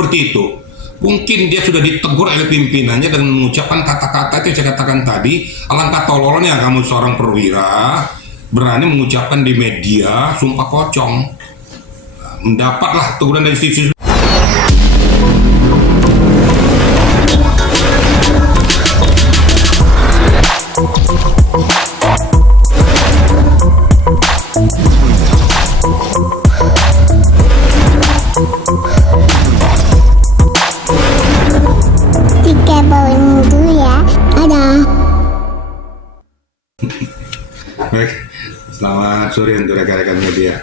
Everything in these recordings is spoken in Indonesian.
seperti itu. Mungkin dia sudah ditegur oleh pimpinannya dengan mengucapkan kata-kata itu yang saya katakan tadi. Alangkah tololnya kamu seorang perwira berani mengucapkan di media sumpah pocong. Mendapatlah teguran dari institusi. Baik, selamat sore untuk rekan-rekan media.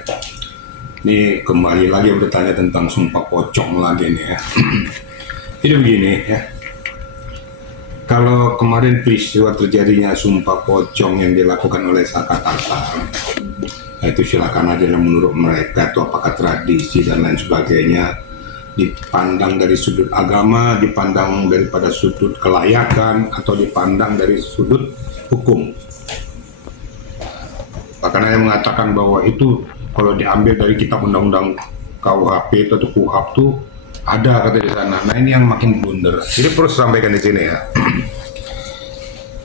Ini kembali lagi bertanya tentang sumpah pocong lagi nih ya. Jadi begini ya. Kalau kemarin peristiwa terjadinya sumpah pocong yang dilakukan oleh Sakatata, itu silakan aja lah menurut mereka itu apakah tradisi dan lain sebagainya, dipandang dari sudut agama, dipandang daripada sudut kelayakan, atau dipandang dari sudut hukum. Bahkan ada yang mengatakan bahwa itu kalau diambil dari kitab undang-undang KUHP atau KUHAP tuh ada kata di sana. Nah ini yang makin blunder. Jadi perlu sampaikan di sini ya.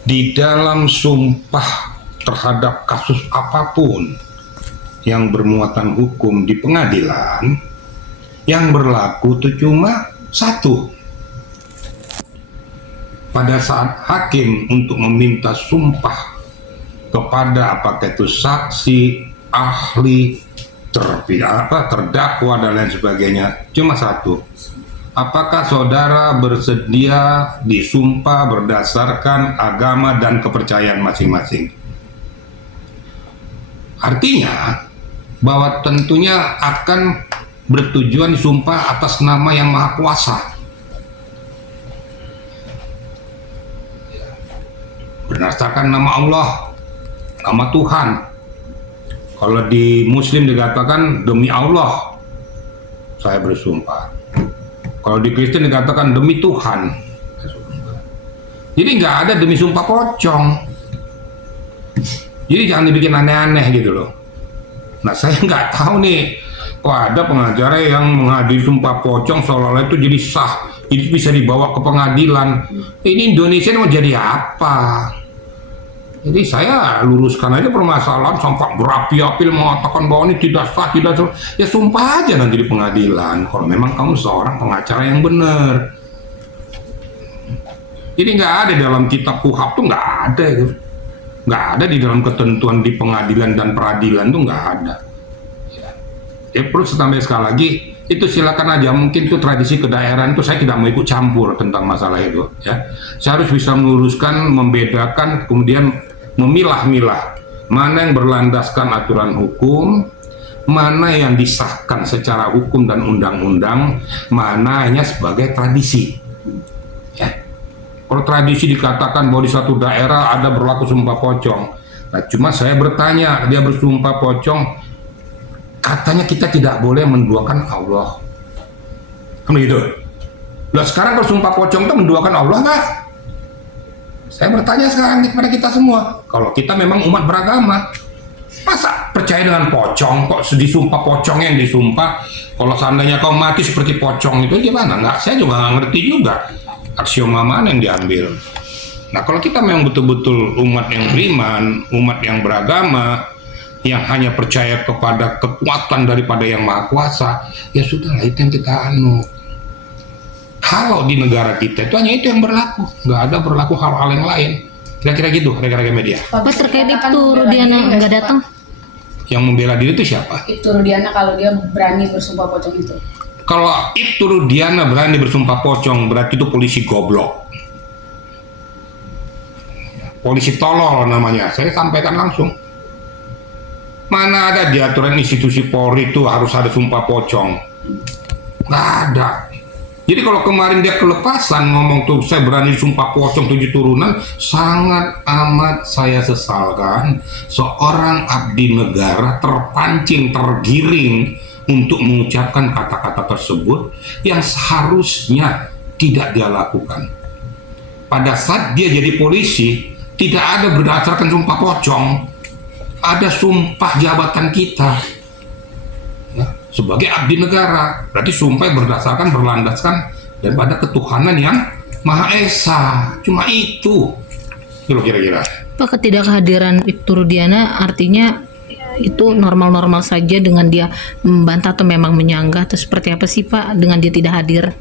Di dalam sumpah terhadap kasus apapun yang bermuatan hukum di pengadilan, yang berlaku itu cuma satu. Pada saat hakim untuk meminta sumpah kepada apakah itu saksi, ahli, terdakwa dan lain sebagainya, cuma satu. Apakah saudara bersedia disumpah berdasarkan agama dan kepercayaan masing-masing? Artinya bahwa tentunya akan bertujuan disumpah atas nama yang Maha Kuasa, berdasarkan nama Allah, nama Tuhan. Kalau di Muslim dikatakan demi Allah saya bersumpah. Kalau di Kristen dikatakan demi Tuhan. Jadi nggak ada demi sumpah pocong. Jadi jangan dibikin aneh-aneh gitu loh. Nah saya nggak tahu nih, kok ada pengacara yang menghadiri sumpah pocong seolah-olah itu jadi sah, jadi bisa dibawa ke pengadilan. Ini Indonesia mau jadi apa? Jadi saya luruskan aja permasalahan sampai berapi-api mengatakan bahwa ini tidak sah, tidak sah. Ya sumpah aja nanti di pengadilan kalau memang kamu seorang pengacara yang benar. Jadi nggak ada dalam kitab KUHAP tuh, nggak ada itu. Nggak ada di dalam ketentuan di pengadilan dan peradilan tuh nggak ada. Ya perlu sampai sekali lagi, itu silakan aja, mungkin itu tradisi kedaerahan itu saya tidak mau ikut campur tentang masalah itu ya. Saya harus bisa meluruskan, membedakan, kemudian memilah-milah mana yang berlandaskan aturan hukum, mana yang disahkan secara hukum dan undang-undang, mana hanya sebagai tradisi ya. Kalau tradisi dikatakan bahwa di satu daerah ada berlaku sumpah pocong, nah cuma saya bertanya, dia bersumpah pocong, katanya kita tidak boleh menduakan Allah, kan begitu. Lah sekarang kalau sumpah pocong itu menduakan Allah nggak? Saya bertanya sekarang kepada kita semua, kalau kita memang umat beragama, masa percaya dengan pocong, kok disumpah pocong yang disumpah, kalau seandainya kau mati seperti pocong itu gimana? Nggak, saya juga nggak ngerti juga aksioma mana yang diambil. Nah kalau kita memang betul-betul umat yang beriman, umat yang beragama, yang hanya percaya kepada kekuatan daripada yang Maha Kuasa, ya sudahlah itu yang kita anut. Kalau di negara kita itu hanya itu yang berlaku, nggak ada berlaku hal-hal yang lain. Kira-kira gitu, rekan-rekan media. Pak terkait itu Rudiana nggak datang? Yang membela diri itu siapa? Itu Rudiana kalau dia berani bersumpah pocong itu. Kalau itu Rudiana berani bersumpah pocong, berarti itu polisi goblok. Polisi tolol namanya, saya sampaikan langsung. Mana ada di aturan institusi Polri itu harus ada sumpah pocong? Nggak ada. Jadi kalau kemarin dia kelepasan ngomong tuh saya berani sumpah pocong 7 turunan, sangat amat saya sesalkan seorang abdi negara terpancing, tergiring untuk mengucapkan kata-kata tersebut yang seharusnya tidak dia lakukan. Pada saat dia jadi polisi, tidak ada berdasarkan sumpah pocong, ada sumpah jabatan kita. Ya. sebagai abdi negara. Berarti sumpah berdasarkan berlandaskan daripada ketuhanan yang Maha Esa. Cuma itu kira-kira. Pak, ketidakhadiran Ibtu Rudiana artinya itu normal-normal saja dengan dia membantah atau memang menyanggah atau seperti apa sih Pak dengan dia tidak hadir?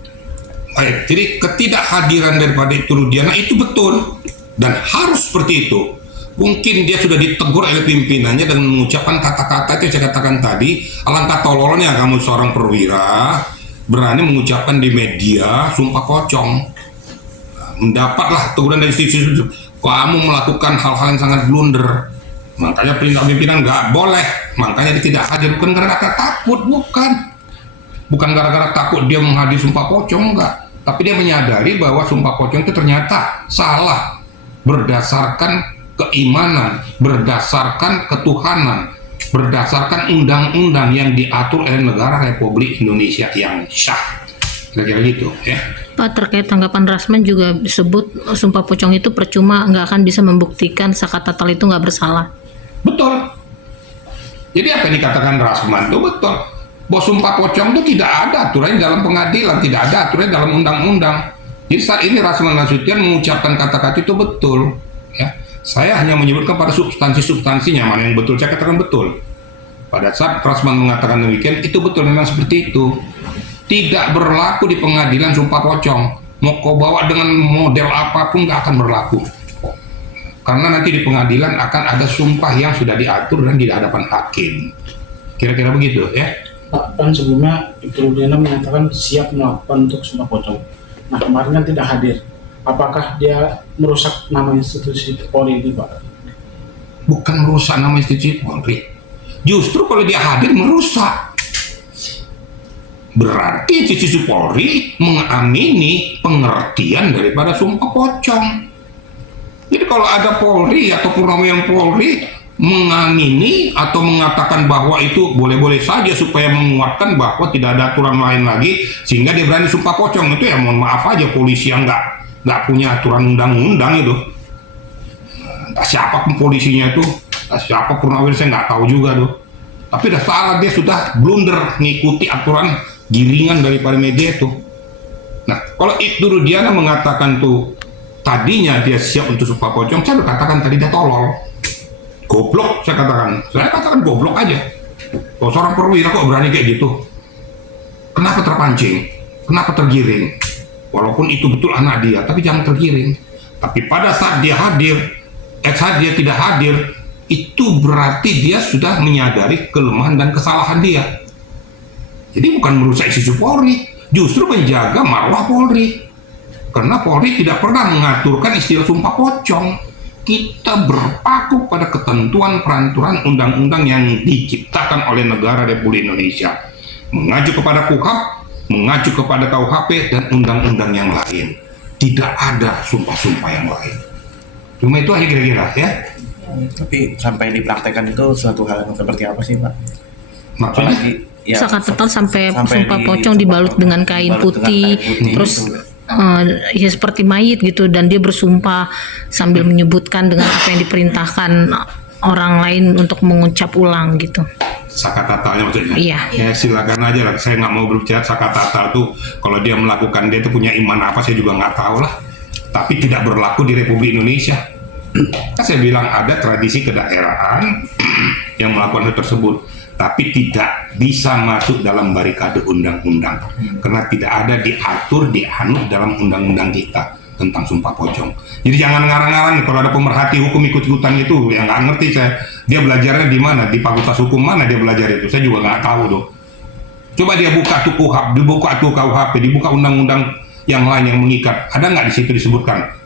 Baik, jadi ketidakhadiran daripada Ibtu Rudiana itu betul dan harus seperti itu. Mungkin dia sudah ditegur oleh pimpinannya dengan mengucapkan kata-kata itu yang saya katakan tadi. Alangkah tololnya kamu seorang perwira berani mengucapkan di media sumpah pocong. Mendapatlah teguran dari sisi itu. Kamu melakukan hal-hal yang sangat blunder. Makanya perintah pimpinan nggak boleh. Makanya dia tidak hadir bukan gara-gara takut, bukan gara-gara takut dia menghadiri sumpah pocong, enggak. Tapi dia menyadari bahwa sumpah pocong itu ternyata salah berdasarkan keimanan, berdasarkan ketuhanan, berdasarkan undang-undang yang diatur oleh negara Republik Indonesia yang sah. Kira-kira gitu ya. Pak, terkait tanggapan Rasman juga disebut sumpah pocong itu percuma, nggak akan bisa membuktikan Saka Tatal itu nggak bersalah. Betul. Jadi apa yang dikatakan Rasman itu betul. Bahwa sumpah pocong itu tidak ada aturannya dalam pengadilan, tidak ada aturannya dalam undang-undang. Jadi saat ini Rasman Nasution mengucapkan kata-kata itu betul. Ya, saya hanya menyebutkan pada substansi-substansinya mana yang betul. Saya katakan betul. Pada saat Rasman mengatakan demikian, itu betul memang seperti itu. Tidak berlaku di pengadilan sumpah pocong. Mau kau bawa dengan model apapun nggak akan berlaku. Karena nanti di pengadilan akan ada sumpah yang sudah diatur dan di hadapan hakim. Kira-kira begitu ya. Pak, kan sebelumnya Ibtu Rudiana menyatakan siap melakukan untuk sumpah pocong. Nah kemarin kan tidak hadir. Apakah dia merusak nama institusi Polri ini, Pak? Bukan merusak nama institusi Polri. Justru kalau dia hadir merusak. Berarti institusi Polri mengamini pengertian daripada sumpah pocong. Jadi kalau ada Polri atau purnawirawan Polri mengamini atau mengatakan bahwa itu boleh-boleh saja supaya menguatkan bahwa tidak ada aturan lain lagi sehingga dia berani sumpah pocong, itu ya mohon maaf aja polisi yang nggak punya aturan undang-undang itu. Entah siapa pun polisinya itu, entah siapa purnawirawan saya nggak tahu juga tuh. Tapi dah salah, dia sudah blunder ngikuti aturan giringan daripada media itu. Nah, kalau Ibtu Rudiana mengatakan tuh tadinya dia siap untuk sumpah pocong, saya udah katakan tadi dia tolol. Goblok saya katakan goblok aja. Kalau seorang perwira kok berani kayak gitu? Kenapa terpancing? Kenapa tergiring? Walaupun itu betul anak dia, tapi jangan tergiring. Tapi pada saat dia hadir, saat dia tidak hadir, itu berarti dia sudah menyadari kelemahan dan kesalahan dia. Jadi bukan merusak institusi Polri, justru menjaga marwah Polri. Karena Polri tidak pernah mengaturkan istilah sumpah pocong. Kita berpaku pada ketentuan peraturan undang-undang yang diciptakan oleh negara Republik Indonesia. Mengacu kepada KUHP, mengacu kepada KUHP dan undang-undang yang lain. Tidak ada sumpah-sumpah yang lain. Cuma itu aja kira-kira ya. Tapi sampai dipraktekkan itu suatu hal yang seperti apa sih Pak? Maksudnya? Ya, Saka Tatal sampai sumpah pocong dibalut dengan kain putih, terus ya seperti mayit gitu, dan dia bersumpah sambil menyebutkan dengan apa yang diperintahkan orang lain untuk mengucap ulang gitu. Saka Tatalnya maksudnya? Iya. Ya silakan aja lah, saya nggak mau berbicara Saka Tatal tuh kalau dia melakukan, dia tuh punya iman apa saya juga nggak tahu lah. Tapi tidak berlaku di Republik Indonesia. Kan saya bilang ada tradisi kedaerahan yang melakukan hal tersebut, tapi tidak bisa masuk dalam barikade undang-undang karena tidak ada diatur, dianut dalam undang-undang kita tentang sumpah pocong. Jadi jangan ngarang-ngarang nih, kalau ada pemerhati hukum ikut-ikutan itu yang nggak ngerti saya, dia belajarnya di mana, di fakultas hukum mana dia belajar itu, saya juga nggak tahu dong. Coba dia buka tuh KUHP, dibuka tuh KUHP, dibuka undang-undang yang lain yang mengikat, ada nggak di situ disebutkan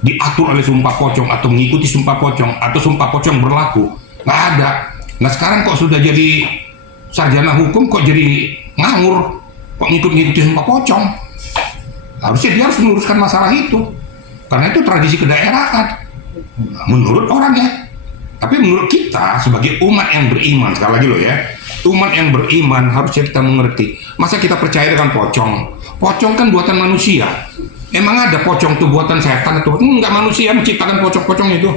diatur oleh sumpah pocong atau mengikuti sumpah pocong atau sumpah pocong berlaku? Nggak ada. Nah sekarang kok sudah jadi sarjana hukum kok jadi ngawur, kok ngikut-ngikuti sumpah pocong? Harusnya dia harus meluruskan masalah itu, karena itu tradisi kedaerahan menurut orang ya. Tapi menurut kita sebagai umat yang beriman, sekali lagi loh ya, umat yang beriman harusnya kita mengerti. Masa kita percaya dengan pocong? Pocong kan buatan manusia. Emang ada pocong itu buatan setan atau enggak? Manusia menciptakan pocong-pocong itu.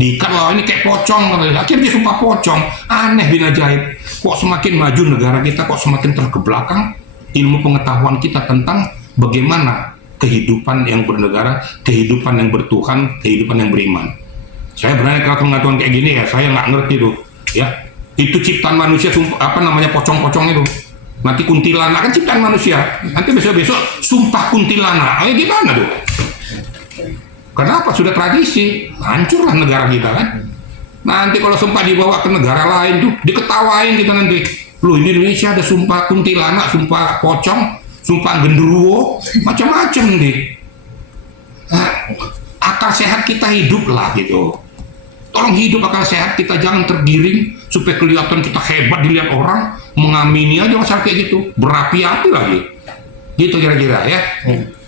Diikat lah ini kayak pocong, akhirnya dia sumpah pocong. Aneh bin ajaib. Kok semakin maju negara kita, kok semakin terkebelakang ilmu pengetahuan kita tentang bagaimana kehidupan yang bernegara, kehidupan yang bertuhan, kehidupan yang beriman. Saya berani kalau pengetahuan kayak gini ya, saya nggak ngerti tuh, ya. Itu ciptaan manusia, pocong-pocong itu. Nanti kuntilanak kan ciptaan manusia. Nanti besok-besok sumpah kuntilanak. Gimana tuh? Kenapa? Sudah tradisi, hancurlah negara kita kan. Nanti kalau sumpah dibawa ke negara lain tuh, diketawain kita nanti. Loh, ini Indonesia ada sumpah kuntilanak, sumpah pocong, sumpah genderuwo, macam-macam nih. Nah, akal sehat kita hidup lah gitu. Tolong hidup akal sehat kita, jangan tergiring supaya kelihatan kita hebat dilihat orang, mengamini aja masalah kayak gitu, berapi-api lagi. Gitu kira-kira ya.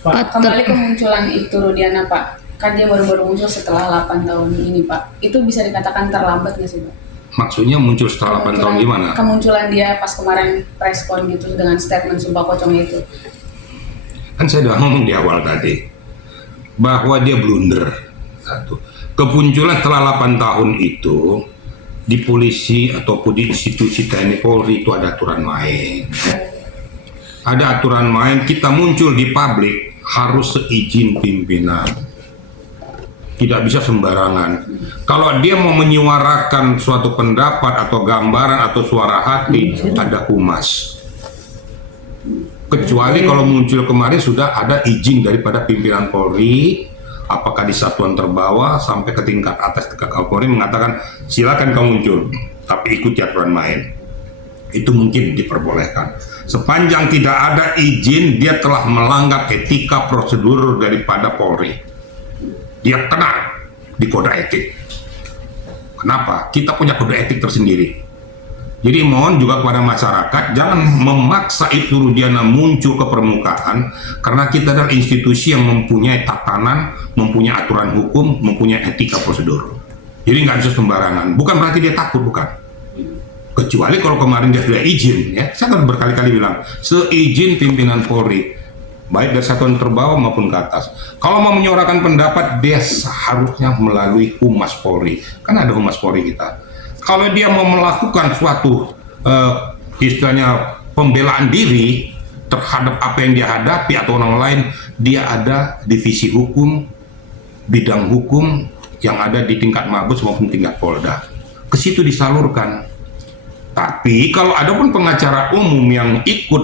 Pak, kembali ke munculan itu Rudiana Pak. Kan dia baru-baru muncul setelah 8 tahun ini Pak. Itu bisa dikatakan terlambat nggak sih Pak? Maksudnya muncul setelah 8 tahun gimana? Kemunculan dia pas kemarin respon gitu dengan statement sumpah pocong itu. Kan saya udah ngomong di awal tadi bahwa dia blunder. Satu, kemunculan setelah 8 tahun itu di polisi ataupun di institusi TNI Polri itu ada aturan main. Ada aturan main, kita muncul di publik harus seizin pimpinan. Tidak bisa sembarangan. Kalau dia mau menyuarakan suatu pendapat atau gambaran atau suara hati, ada humas. Kecuali kalau muncul kemarin sudah ada izin daripada pimpinan Polri, apakah di satuan terbawah sampai ke tingkat atas ke Kapolri mengatakan silakan kamu muncul, tapi ikuti aturan main. Itu mungkin diperbolehkan. Sepanjang tidak ada izin, dia telah melanggar etika prosedur daripada Polri. Dia kena di kode etik. Kenapa? Kita punya kode etik tersendiri. Jadi mohon juga kepada masyarakat jangan memaksa itu Rudiana muncul ke permukaan, karena kita adalah institusi yang mempunyai tatanan, mempunyai aturan hukum, mempunyai etika prosedur. Jadi nggak bisa sembarangan. Bukan berarti dia takut, bukan. Kecuali kalau kemarin dia sudah izin, ya. Saya kan berkali-kali bilang, seizin pimpinan Polri, baik dari satuan terbawah maupun ke atas. Kalau mau menyuarakan pendapat, dia seharusnya melalui Humas Polri. Kan ada Humas Polri kita. Kalau dia mau melakukan suatu istilahnya pembelaan diri terhadap apa yang dia hadapi atau orang lain, dia ada divisi hukum, bidang hukum yang ada di tingkat Mabes maupun tingkat Polda. Ke situ disalurkan. Tapi kalau ada pun pengacara umum yang ikut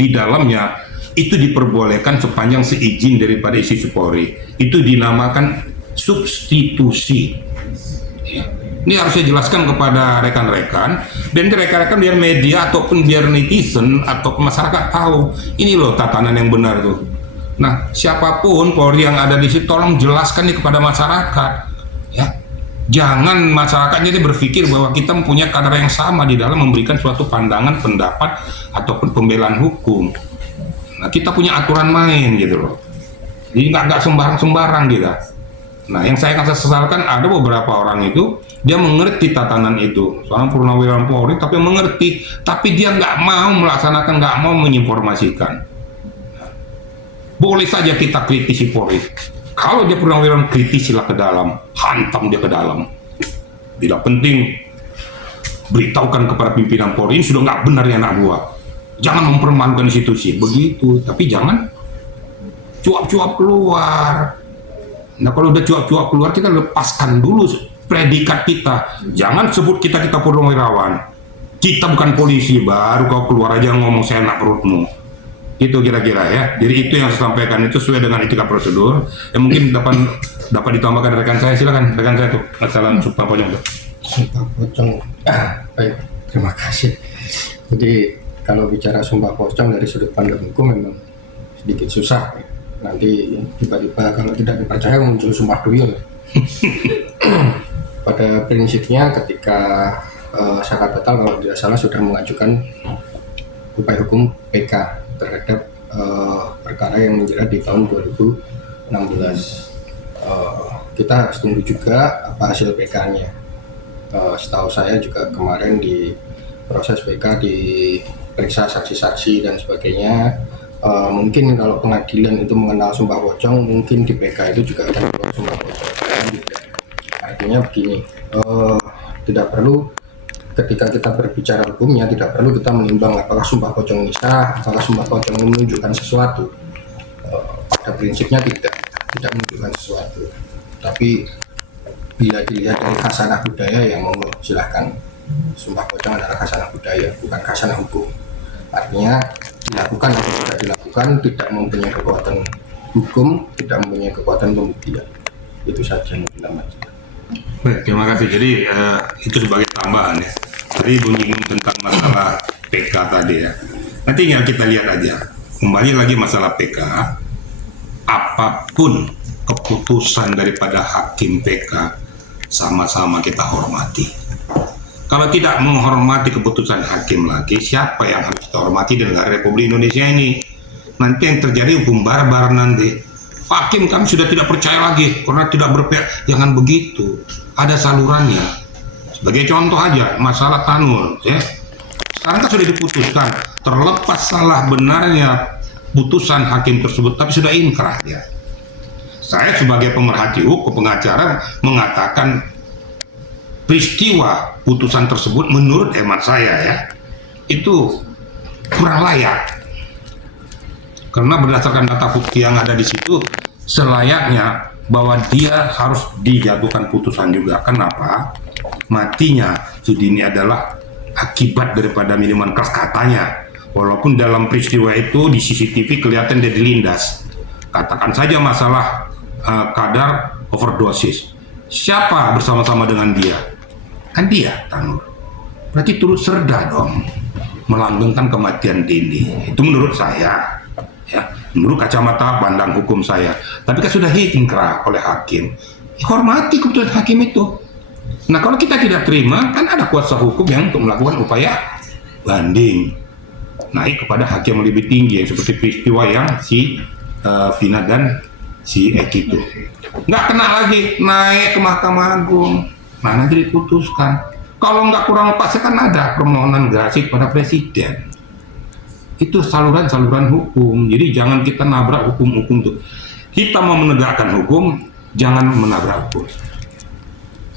di dalamnya, itu diperbolehkan sepanjang seizin daripada institusi Polri. Itu dinamakan substitusi. Ya. Ini harus saya jelaskan kepada rekan-rekan, dan rekan-rekan biar media ataupun biar netizen atau masyarakat tahu ini loh tatanan yang benar tuh. Nah, siapapun Polri yang ada di situ tolong jelaskan nih kepada masyarakat, ya. Jangan masyarakat jadi berpikir bahwa kita mempunyai kadar yang sama di dalam memberikan suatu pandangan, pendapat ataupun pembelaan hukum. Nah, kita punya aturan main gitu loh. Jadi nggak sembarang-sembarang kita. Nah, yang saya akan sesalkan ada beberapa orang itu dia mengerti tatanan itu, seorang purnawirawan Polri tapi mengerti, tapi dia nggak mau melaksanakan, nggak mau menginformasikan. Boleh saja kita kritisi Polri. Kalau dia purnawirawan, kritisilah ke dalam, hantam dia ke dalam. Bila penting, beritahukan kepada pimpinan Polri ini sudah nggak benar ya anak buah. Jangan mempermalukan institusi, begitu. Tapi jangan cuap-cuap keluar. Nah, kalau udah cuap-cuap keluar, kita lepaskan dulu predikat kita. Jangan sebut kita purnawirawan. Kita bukan polisi, baru kau keluar aja ngomong seenak perutmu. Itu kira-kira ya. Jadi itu yang saya sampaikan, itu sesuai dengan etika prosedur. Yang mungkin dapat ditambahkan rekan saya, silakan rekan saya tuh. Masalah sumpah pocong. Sumpah pocong. Baik, terima kasih. Jadi kalau bicara sumpah pocong dari sudut pandang hukum memang sedikit susah. Nanti tiba-tiba kalau tidak dipercaya muncul sumpah duyul. Pada prinsipnya ketika Syakat Total kalau tidak salah sudah mengajukan upaya hukum PK terhadap perkara yang menjerat di tahun 2016. Kita harus tunggu juga apa hasil PK-nya. Setahu saya juga kemarin di proses PK diperiksa saksi-saksi dan sebagainya. Mungkin kalau pengadilan itu mengenal sumpah pocong, mungkin di PK itu juga akan sumpah pocong. Artinya artinya begini, tidak perlu ketika kita berbicara hukumnya, tidak perlu kita menimbang apakah sumpah pocong ini sah, apakah sumpah pocong ini menunjukkan sesuatu. Pada prinsipnya tidak menunjukkan sesuatu, tapi bila dilihat dari khasanah budaya, yang monggo silahkan. Sumpah pocong adalah khasanah budaya, bukan khasanah hukum. Artinya dilakukan atau tidak dilakukan tidak mempunyai kekuatan hukum, tidak mempunyai kekuatan pembuktian. Itu saja mungkin namanya. Baik, terima kasih. Jadi itu sebagai tambahan ya. Tadi menyinggung tentang masalah PK tadi ya. Nanti tinggal kita lihat aja. Kembali lagi masalah PK. Apapun keputusan daripada hakim PK, sama-sama kita hormati. Kalau tidak menghormati keputusan hakim lagi, siapa yang harus kita hormati di negara Republik Indonesia ini? Nanti yang terjadi hukum barbar nanti. Hakim kami sudah tidak percaya lagi karena tidak berpihak. Jangan begitu. Ada salurannya. Sebagai contoh aja, masalah Tanur, ya. Sekarang kan sudah diputuskan, terlepas salah benarnya putusan hakim tersebut, tapi sudah inkrah dia. Saya sebagai pemerhati hukum, pengacara mengatakan peristiwa putusan tersebut menurut hemat saya ya, itu kurang layak. Karena berdasarkan data bukti yang ada di situ, selayaknya bahwa dia harus dijatuhkan putusan juga. Kenapa? Matinya Sudini adalah akibat daripada minuman keras katanya. Walaupun dalam peristiwa itu di CCTV kelihatan dia dilindas. Katakan saja masalah kadar overdosis. Siapa bersama-sama dengan dia? Kan dia, Tanur. Berarti turut serta dong melanggengkan kematian dini. Itu menurut saya. Ya, menurut kacamata pandang hukum saya. Tapi kan sudah inkrah oleh hakim. Hormati keputusan hakim itu. Nah, kalau kita tidak terima, kan ada kuasa hukum yang untuk melakukan upaya banding naik kepada hakim yang lebih tinggi, yang seperti peristiwa yang si Vina dan si Eki itu. Nggak kena lagi, naik ke Mahkamah Agung. Nah, nanti diputuskan. Kalau nggak kurang pas, kan ada permohonan gerasi kepada Presiden. Itu saluran-saluran hukum. Jadi jangan kita nabrak hukum-hukum itu. Kita mau menegakkan hukum, jangan menabrak hukum.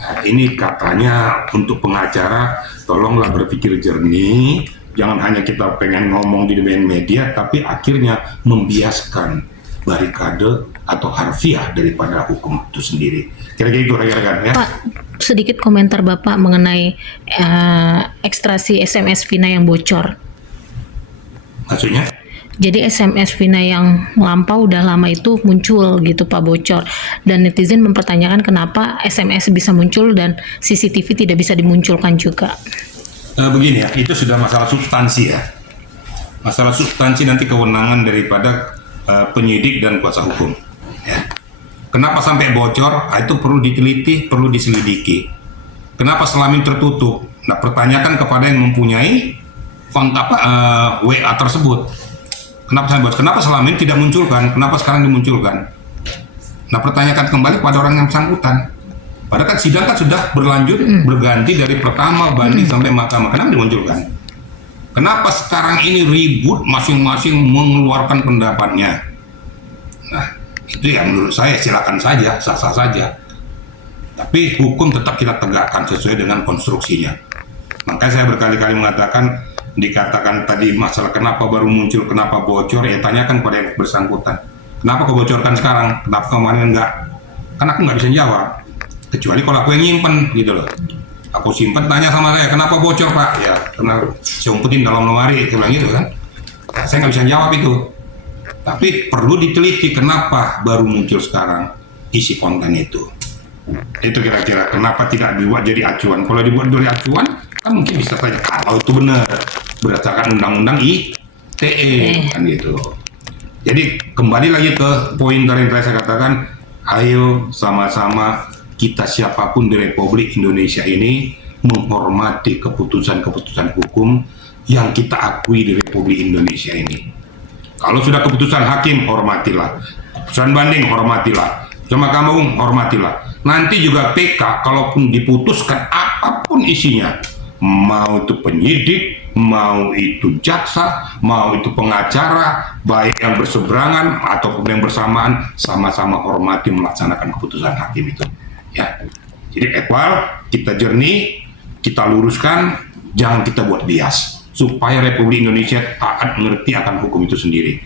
Nah, ini katanya untuk pengacara, tolonglah berpikir jernih. Jangan hanya kita pengen ngomong di media, tapi akhirnya membiaskan barikade atau harfiah daripada hukum itu sendiri. Kira-kira itu kan ya. Pak, sedikit komentar Bapak mengenai ekstraksi SMS Vina yang bocor. Maksudnya? Jadi SMS Vina yang melampau udah lama itu muncul gitu Pak, bocor, dan netizen mempertanyakan kenapa SMS bisa muncul dan CCTV tidak bisa dimunculkan juga. Begini ya, itu sudah masalah substansi ya. Masalah substansi nanti kewenangan daripada penyidik dan kuasa hukum. Ya. Kenapa sampai bocor? Itu perlu diteliti, perlu diselidiki. Kenapa selamin tertutup? Nah, pertanyakan kepada yang mempunyai kontak WA tersebut. Kenapa selamin tidak munculkan? Kenapa sekarang dimunculkan? Nah, pertanyakan kembali kepada orang yang bersangkutan. Padahal kan sidang kan sudah berlanjut, berganti dari pertama banding sampai mahkamah. Kenapa dimunculkan? Kenapa sekarang ini ribut masing-masing mengeluarkan pendapatnya? Nah, itu yang menurut saya silakan saja, sah-sah saja. Tapi hukum tetap kita tegakkan sesuai dengan konstruksinya. Makanya saya berkali-kali mengatakan, dikatakan tadi masalah kenapa baru muncul, kenapa bocor, ya tanyakan pada yang bersangkutan. Kenapa kau bocorkan sekarang? Kenapa kemarin enggak? Kan aku nggak bisa jawab. Kecuali kalau aku yang nyimpen gitu loh. Aku simpen, tanya sama saya, kenapa bocor Pak? Ya, karena saya umpetin dalam lemari, saya bilang gitu kan. Ya, saya nggak bisa jawab itu. Tapi perlu diteliti kenapa baru muncul sekarang isi konten itu. Itu kira-kira kenapa tidak dibuat jadi acuan. Kalau dibuat dari acuan, kan mungkin bisa saja kalau itu benar berdasarkan undang-undang ITE kan gitu. Jadi kembali lagi ke poin dari yang saya katakan, ayo sama-sama kita siapapun di Republik Indonesia ini menghormati keputusan-keputusan hukum yang kita akui di Republik Indonesia ini. Kalau sudah keputusan hakim, hormatilah. Keputusan banding, hormatilah. Mahkamah Agung, hormatilah. Nanti juga PK, kalaupun diputuskan apapun isinya, mau itu penyidik, mau itu jaksa, mau itu pengacara, baik yang berseberangan ataupun yang bersamaan, sama-sama hormati melaksanakan keputusan hakim itu. Ya, Jadi equal, kita jernih, kita luruskan, jangan kita buat bias supaya Republik Indonesia taat mengerti akan hukum itu sendiri.